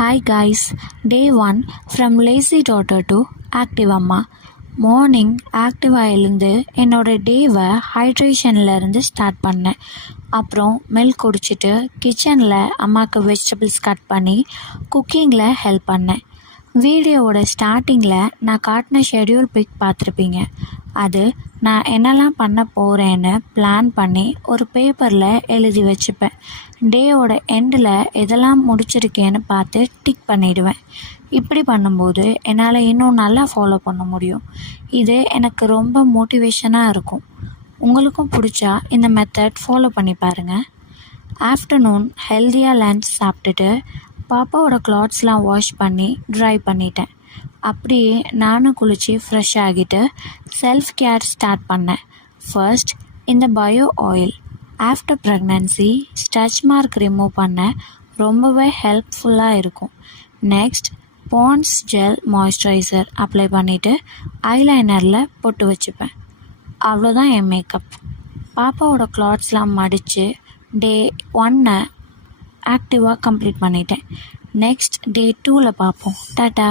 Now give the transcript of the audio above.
Hi guys, day 1 from lazy daughter to active அம்மா. Morning ஆக்டிவாக எழுந்து என்னோட டேவை ஹைட்ரேஷனில் இருந்து ஸ்டார்ட் பண்ணேன். அப்புறம் மில்க் குடிச்சிட்டு கிச்சனில் அம்மாவுக்கு வெஜிடபிள்ஸ் கட் பண்ணி குக்கிங்கில் ஹெல்ப் பண்ணேன். வீடியோவோட ஸ்டார்டிங்கில் நான் காட்டின ஷெட்யூல் பிக் பார்த்துருப்பீங்க. அது நான் என்னெல்லாம் பண்ண போகிறேன்னு பிளான் பண்ணி ஒரு பேப்பரில் எழுதி வச்சுப்பேன். டேயோட எண்டில் எதெல்லாம் முடிச்சிருக்கேன்னு பார்த்து டிக் பண்ணிவிடுவேன். இப்படி பண்ணும்போது என்னால் இன்னும் நல்லா ஃபாலோ பண்ண முடியும். இது எனக்கு ரொம்ப மோட்டிவேஷனாக இருக்கும். உங்களுக்கும் பிடிச்சா இந்த மெத்தட் ஃபாலோ பண்ணி பாருங்கள். ஆஃப்டர்நூன் ஹெல்த்தியாக லன்ச் சாப்பிட்டுட்டு பாப்பாவோட கிளாத்ஸ்லாம் வாஷ் பண்ணி ட்ரை பண்ணிட்டேன். அப்படியே நானும் குளித்து ஃப்ரெஷ் ஆகிட்டு செல்ஃப் கேர் ஸ்டார்ட் பண்ணேன். ஃபர்ஸ்ட் இந்த bio oil after pregnancy stretch mark remove பண்ண ரொம்பவே ஹெல்ப்ஃபுல்லாக இருக்கும். Next Pond's gel moisturiser apply பண்ணிவிட்டு ஐலைனரில் போட்டு வச்சுப்பேன். அவ்வளோதான் என் மேக்கப். பாப்பாவோட கிளாத்ஸ்லாம் மடித்து டே 1 ஆக்டிவாக கம்ப்ளீட் பண்ணிட்டேன். நெக்ஸ்ட் டே 2ல் பார்ப்போம். டாட்டா.